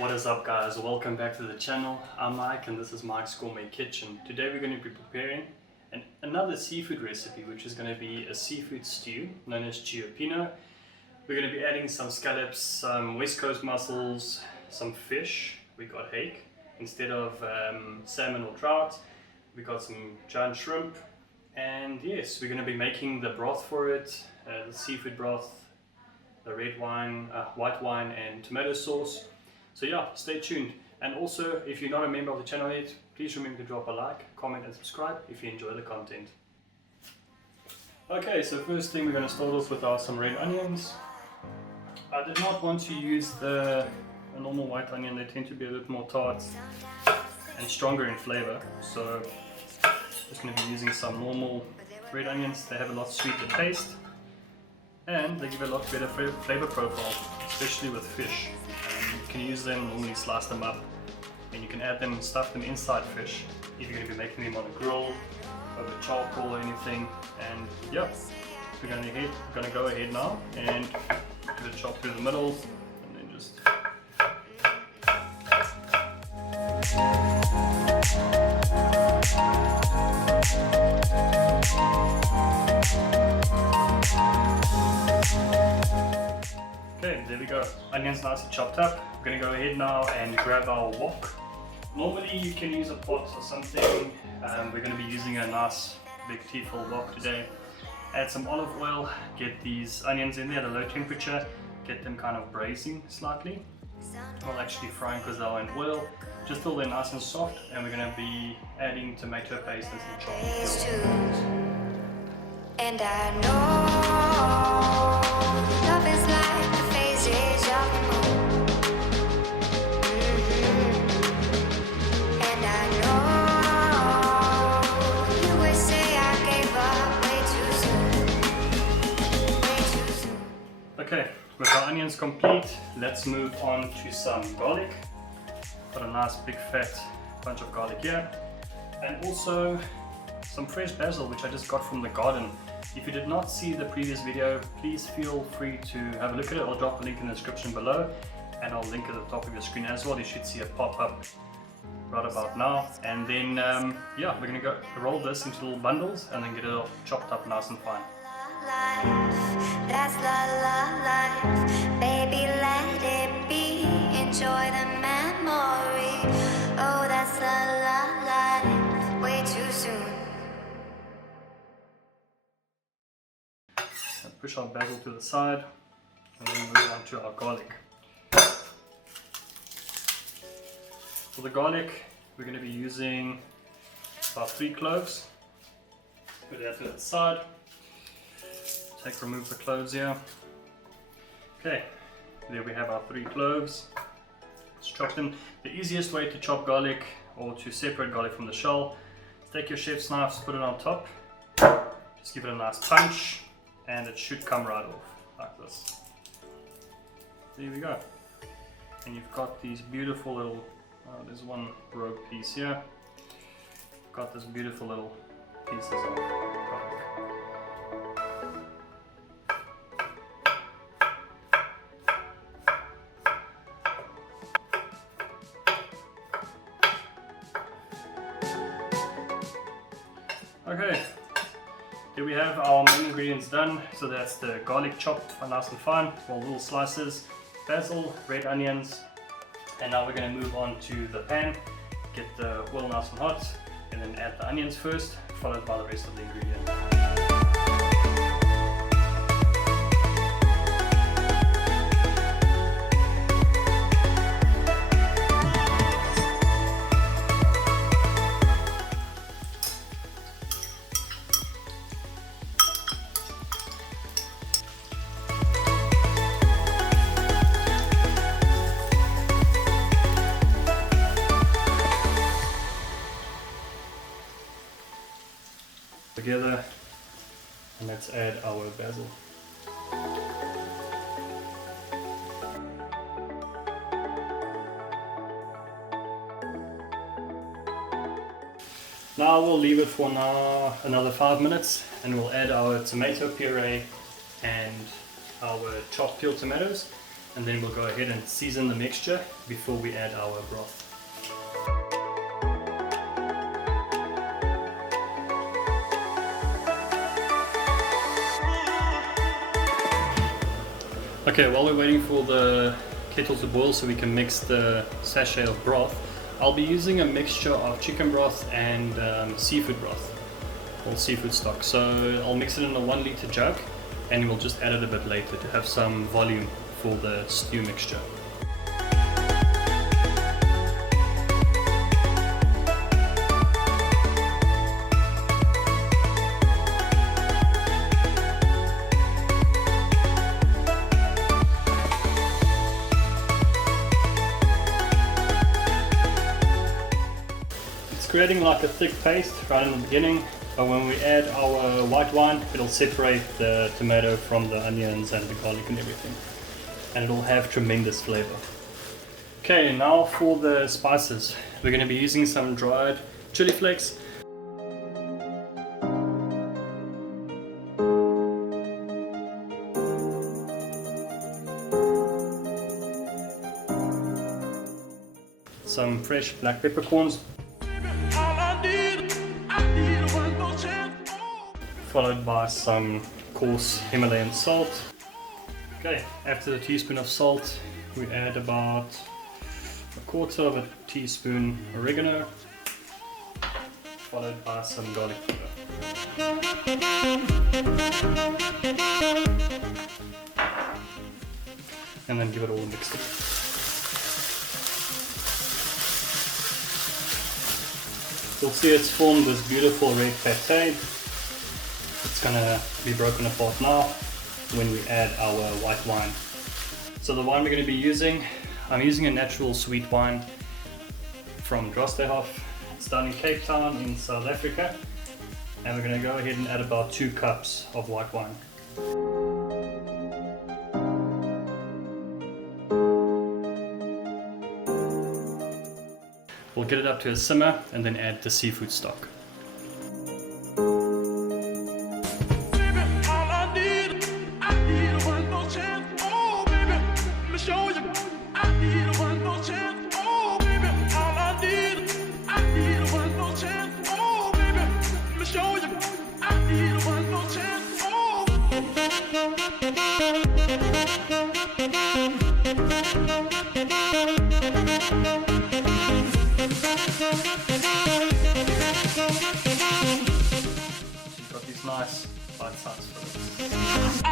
What is up, guys? Welcome back to the channel. I'm Mike and this is Mike's Gourmet Kitchen. Today we're going to be preparing another seafood recipe, which is going to be a seafood stew known as Ciopinno. We're going to be adding some scallops, some west coast mussels, some fish. We got hake instead of salmon or trout. We got some giant shrimp, and yes, we're going to be making the broth for it, the seafood broth, the red wine, white wine and tomato sauce. So yeah, stay tuned. And also, if you're not a member of the channel yet, please remember to drop a like, comment and subscribe if you enjoy the content. Okay, so first thing we're going to start off with are some red onions. I did not want to use the normal white onion. They tend to be a bit more tart and stronger in flavor. So I'm just going to be using some normal red onions. They have a lot sweeter taste and they give a lot better flavor profile, especially with fish. You can use them, normally slice them up, and you can add them, stuff them inside fish if you're going to be making them on a grill, over charcoal or anything. And yeah, we're going to go ahead now and give it a chop through the middle, and then just okay, there we go. Onions nicely chopped up. We're going to go ahead now and grab our wok. Normally you can use a pot or something. We're going to be using a nice big teaful wok today. Add some olive oil, get these onions in there at a low temperature, get them kind of braising slightly. Not actually frying because they're in oil, just till they're nice and soft. And we're going to be adding tomato paste and some chopped. And I know love is like the phases of the moon. And I know you would say I gave up way too soon. Okay, with our onions complete, let's move on to some garlic. Got a nice big fat bunch of garlic here, and also some fresh basil, which I just got from the garden. If you did not see the previous video, please feel free to have a look at it. I'll drop a link in the description below, and I'll link at the top of your screen as well. You should see it pop up right about now. And then yeah, we're gonna go roll this into little bundles and then get it all chopped up nice and fine. That's life, baby, let it be. Enjoy the memory. Oh, that's life, way too soon. Push our basil to the side and then move on to our garlic. For the garlic, we're going to be using about 3 cloves. Put that to the side. Remove the cloves here. Okay, there we have our 3 cloves. Let's chop them. The easiest way to chop garlic or to separate garlic from the shell is take your chef's knives, put it on top, just give it a nice punch, and it should come right off like this. There we go. And you've got these beautiful little, there's one rogue piece here. You've got this beautiful little pieces of garlic. Okay, here we have our main ingredients done. So that's the garlic chopped nice and fine, or little slices, basil, red onions, and now we're going to move on to the pan, get the oil nice and hot, and then add the onions first, followed by the rest of the ingredients. Together, and let's add our basil. Now we'll leave it for another 5 minutes, and we'll add our tomato puree and our chopped peeled tomatoes. and then we'll go ahead and season the mixture before we add our broth. Okay, while we're waiting for the kettle to boil so we can mix the sachet of broth, I'll be using a mixture of chicken broth and seafood broth, or seafood stock. So I'll mix it in a 1 liter jug, and we'll just add it a bit later to have some volume for the stew mixture. Creating like a thick paste right in the beginning, but when we add our white wine, it'll separate the tomato from the onions and the garlic and everything, and it'll have tremendous flavor. Okay, now for the spices. We're going to be using some dried chili flakes, some fresh black peppercorns, followed by some coarse Himalayan salt. Okay, after the teaspoon of salt, we add about 1/4 teaspoon oregano, followed by some garlic powder. And then give it all a mix. You'll see it's formed this beautiful red pate. It's gonna be broken apart now when we add our white wine. So the wine we're gonna be using, I'm using a natural sweet wine from Drostehof. It's down in Cape Town in South Africa. And we're gonna go ahead and add about 2 cups of white wine. We'll get it up to a simmer and then add the seafood stock. Nice bite size for this.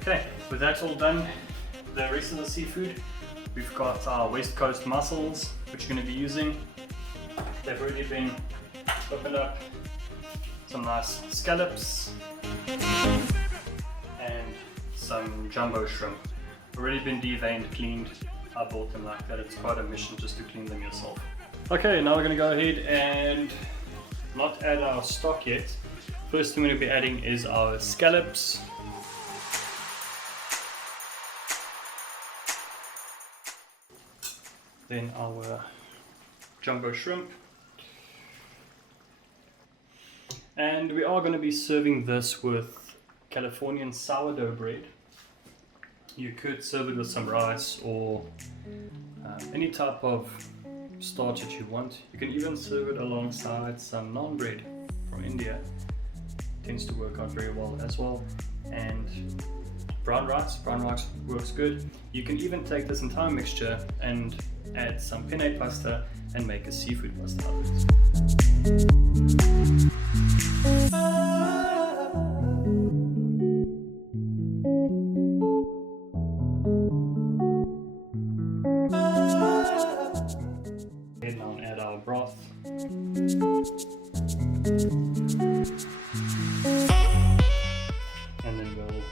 Okay, with that all done, the rest of the seafood, we've got our West Coast mussels, which we're going to be using. They've already been opened up. Some nice scallops and some jumbo shrimp. Already been deveined, cleaned. I bought them like that. It's quite a mission just to clean them yourself. Okay, now we're going to go ahead and not add our stock yet. First thing we're going to be adding is our scallops. Then our jumbo shrimp. And we are going to be serving this with Californian sourdough bread. You could serve it with some rice or any type of starch that you want. You can even serve it alongside some naan bread from India. It tends to work out very well as well. And brown rice works good. You can even take this entire mixture and add some penne pasta and make a seafood pasta out of it. Now add our broth. And then we'll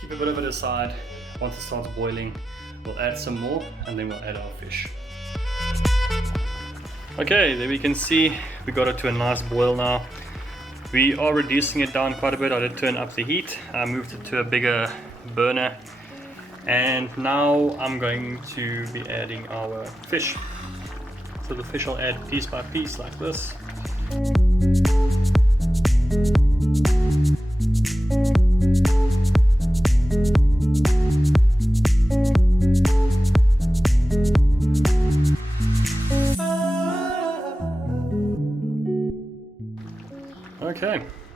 keep a bit of it aside. Once it starts boiling, we'll add some more and then we'll add our fish. Okay, there we can see we got it to a nice boil now. We are reducing it down quite a bit. I did turn up the heat. I moved it to a bigger burner. And now I'm going to be adding our fish. So the fish I'll add piece by piece like this.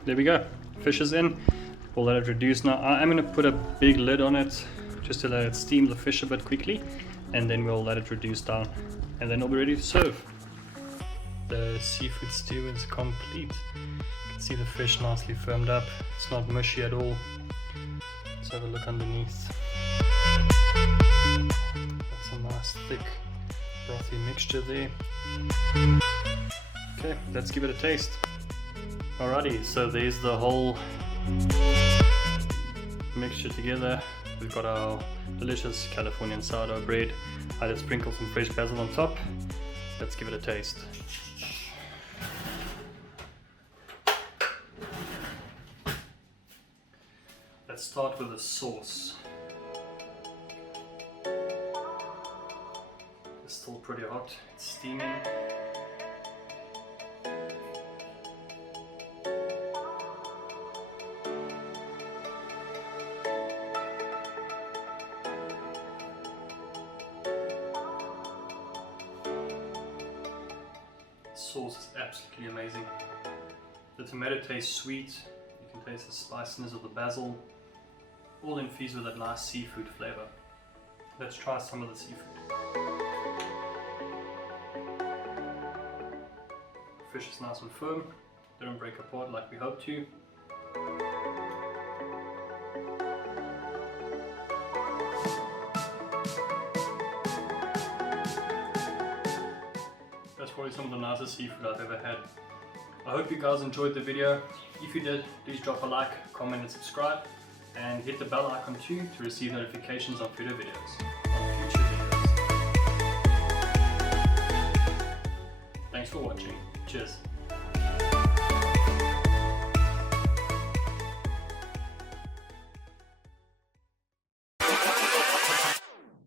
there we go. Fish is in. We'll let it reduce now. I'm going to put a big lid on it just to let it steam the fish a bit quickly, and then we'll let it reduce down, and then it'll be ready to serve. The seafood stew is complete. You can see the fish nicely firmed up. It's not mushy at all. Let's have a look underneath. That's a nice thick brothy mixture there. Okay, let's give it a taste. Alrighty, so there's the whole mixture together. We've got our delicious Californian sourdough bread. I just sprinkled some fresh basil on top. Let's give it a taste. Let's start with the sauce. It's still pretty hot, it's steaming. Sauce is absolutely amazing. The tomato tastes sweet, you can taste the spiciness of the basil, all infused with that nice seafood flavor. Let's try some of the seafood. Fish is nice and firm, didn't break apart like we hoped to. That's probably some of the nicest seafood I've ever had. I hope you guys enjoyed the video. If you did, please drop a like, comment and subscribe, and hit the bell icon too to receive notifications on future videos. Thanks for watching. Cheers.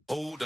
Hold